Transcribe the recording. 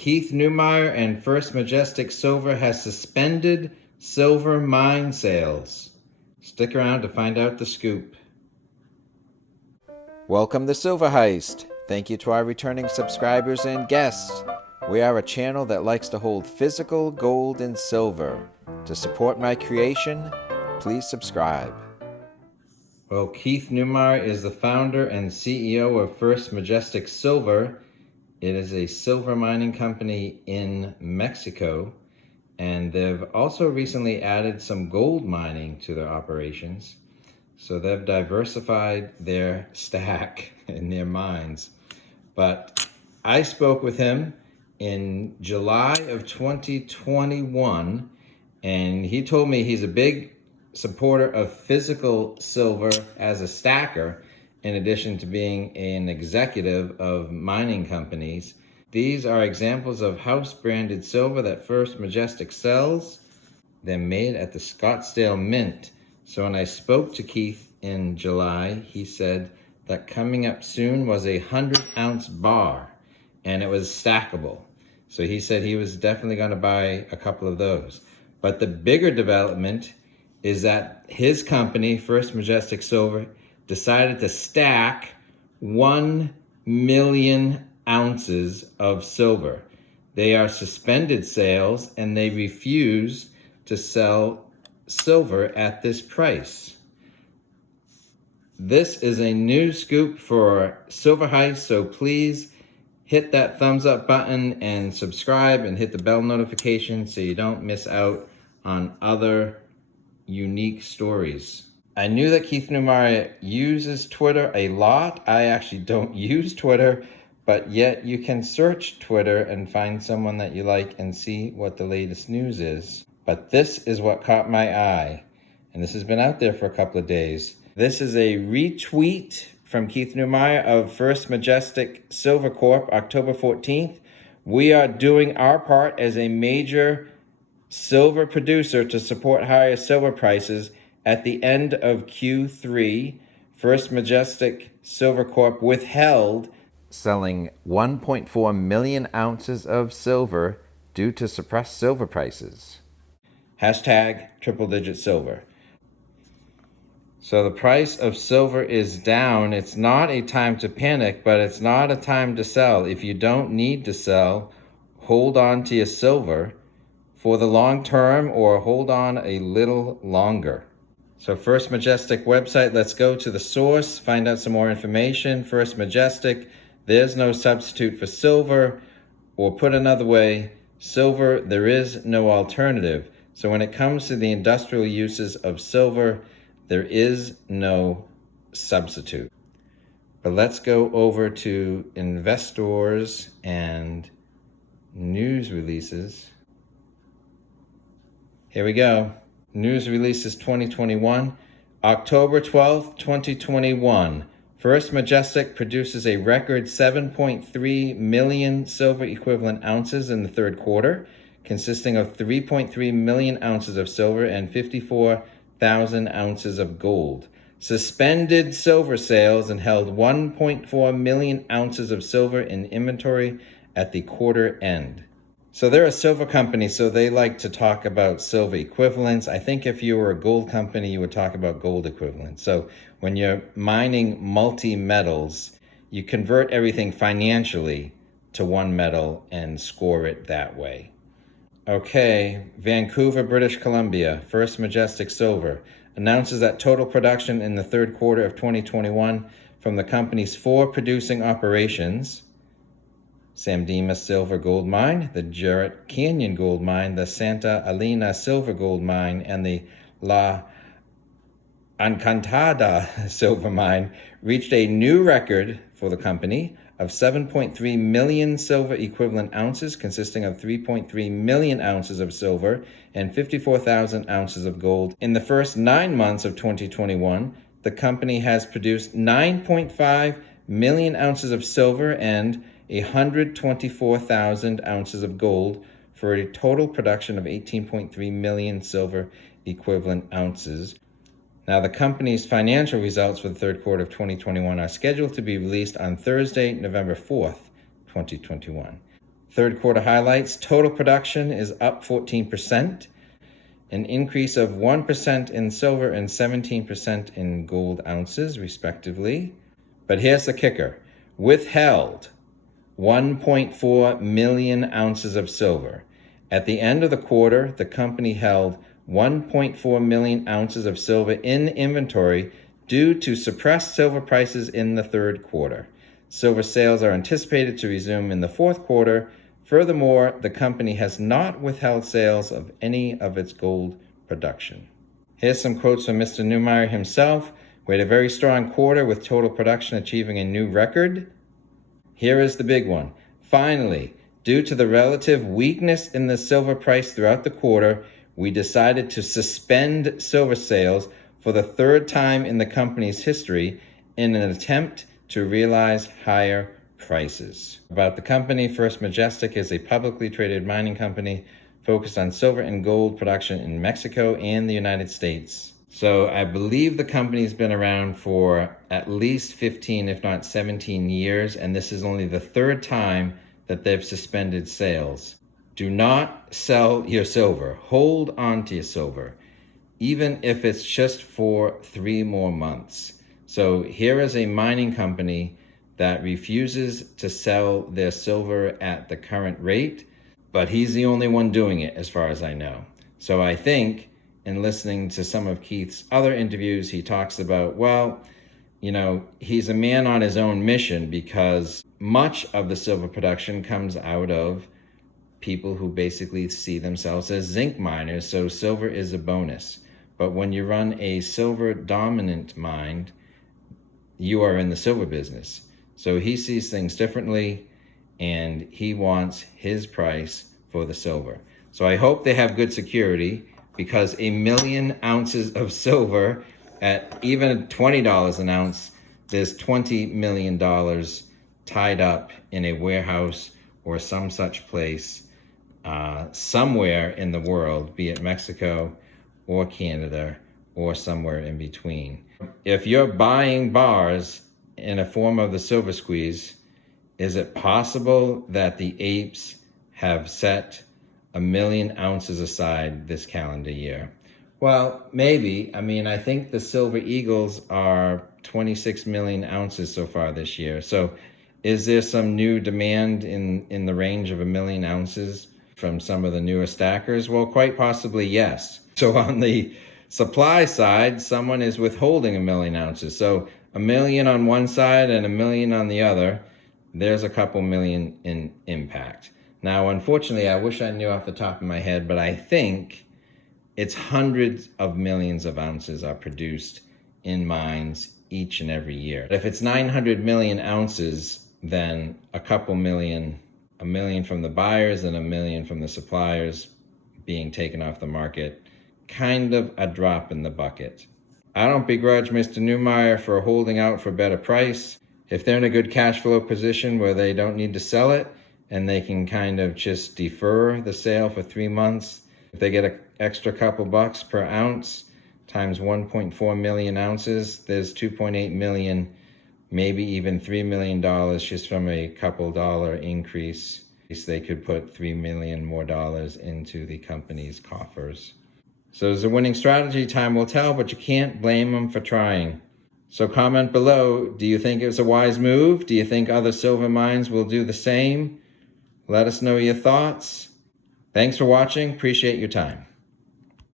Keith Neumeyer and First Majestic Silver has suspended silver mine sales. Stick around to find out the scoop. Welcome to Silver Heist. Thank you to our returning subscribers and guests. We are a channel that likes to hold physical gold and silver. To support my creation, please subscribe. Well, Keith Neumeyer is the founder and CEO of First Majestic Silver. It is a silver mining company in Mexico, and they've also recently added some gold mining to their operations. So they've diversified their stack in their mines. But I spoke with him in July of 2021, and he told me he's a big supporter of physical silver as a stacker, in addition to being an executive of mining companies. These are examples of house-branded silver that First Majestic sells. They're made at the Scottsdale Mint. So when I spoke to Keith in July, he said that coming up soon was a 100-ounce bar, and it was stackable. So he said he was definitely going to buy a couple of those. But the bigger development is that his company, First Majestic Silver, decided to stack 1 million ounces of silver. They are suspended sales, and they refuse to sell silver at this price. This is a new scoop for Silver Heist, so please hit that thumbs up button and subscribe and hit the bell notification so you don't miss out on other unique stories. I knew that Keith Neumeyer uses Twitter a lot. I actually don't use Twitter, but yet you can search Twitter and find someone that you like and see what the latest news is. But this is what caught my eye, and this has been out there for a couple of days. This is a retweet from Keith Neumeyer of First Majestic Silver Corp, October 14th. We are doing our part as a major silver producer to support higher silver prices. At the end of Q3, First Majestic Silver Corp withheld selling 1.4 million ounces of silver due to suppressed silver prices. Hashtag triple-digit silver. So the price of silver is down. It's not a time to panic, but it's not a time to sell. If you don't need to sell, hold on to your silver for the long term, or hold on a little longer. So First Majestic website, let's go to the source, find out some more information. First Majestic, there's no substitute for silver, or put another way, silver, there is no alternative. So when it comes to the industrial uses of silver, there is no substitute. But let's go over to investors and news releases. Here we go. News releases 2021. October 12th, 2021. First Majestic produces a record 7.3 million silver equivalent ounces in the third quarter, consisting of 3.3 million ounces of silver and 54,000 ounces of gold. Suspended silver sales and held 1.4 million ounces of silver in inventory at the quarter end. So they're a silver company, so they like to talk about silver equivalents. I think if you were a gold company, you would talk about gold equivalents. So when you're mining multi-metals, you convert everything financially to one metal and score it that way. Okay, Vancouver, British Columbia, First Majestic Silver announces that total production in the third quarter of 2021 from the company's 4 producing operations, Sam Dimas Silver Gold Mine, the Jarrett Canyon Gold Mine, the Santa Elena Silver Gold Mine, and the La Encantada Silver Mine, reached a new record for the company of 7.3 million silver equivalent ounces, consisting of 3.3 million ounces of silver and 54,000 ounces of gold. In the first 9 months of 2021, the company has produced 9.5 million ounces of silver and 124,000 ounces of gold, for a total production of 18.3 million silver equivalent ounces. Now, the company's financial results for the third quarter of 2021 are scheduled to be released on Thursday, November 4th, 2021. Third quarter highlights: total production is up 14%, an increase of 1% in silver and 17% in gold ounces, respectively. But here's the kicker: withheld 1.4 million ounces of silver. At the end of the quarter, the company held 1.4 million ounces of silver in inventory due to suppressed silver prices in the third quarter. Silver sales are anticipated to resume in the fourth quarter. Furthermore, the company has not withheld sales of any of its gold production. Here's some quotes from Mr. Neumeyer himself. We had a very strong quarter with total production achieving a new record. Here is the big one. Finally, due to the relative weakness in the silver price throughout the quarter, we decided to suspend silver sales for the third time in the company's history in an attempt to realize higher prices. About the company, first, Majestic is a publicly traded mining company focused on silver and gold production in Mexico and the United States. So I believe the company's been around for at least 15, if not 17 years, and this is only the third time that they've suspended sales. Do not sell your silver. Hold on to your silver, even if it's just for 3 more months. So here is a mining company that refuses to sell their silver at the current rate, but he's the only one doing it as far as I know. So I think in listening to some of Keith's other interviews, he talks about, well, you know, he's a man on his own mission because much of the silver production comes out of people who basically see themselves as zinc miners, so silver is a bonus. But when you run a silver dominant mine, you are in the silver business. So he sees things differently, and he wants his price for the silver. So I hope they have good security, because 1 million ounces of silver at even $20 an ounce, there's $20 million tied up in a warehouse or some such place somewhere in the world, be it Mexico or Canada or somewhere in between. If you're buying bars in a form of the silver squeeze, is it possible that the apes have set 1 million ounces aside this calendar year? Well, maybe. I mean, I think the silver eagles are 26 million ounces so far this year. So is there some new demand in the range of 1 million ounces from some of the newer stackers? Well, quite possibly, yes. So on the supply side, someone is withholding 1 million ounces. So 1 million on one side and 1 million on the other. There's a couple million in impact. Now, unfortunately, I wish I knew off the top of my head, but I think it's hundreds of millions of ounces are produced in mines each and every year. If it's 900 million ounces, then a couple million, 1 million from the buyers and 1 million from the suppliers being taken off the market, kind of a drop in the bucket. I don't begrudge Mr. Neumeyer for holding out for a better price. If they're in a good cash flow position where they don't need to sell it and they can kind of just defer the sale for 3 months, if they get an extra couple bucks per ounce times 1.4 million ounces, there's 2.8 million, maybe even $3 million just from a couple dollar increase. They could put $3 million more into the company's coffers. So it's a winning strategy, time will tell, but you can't blame them for trying. So comment below, do you think it was a wise move? Do you think other silver mines will do the same? Let us know your thoughts. Thanks for watching, appreciate your time.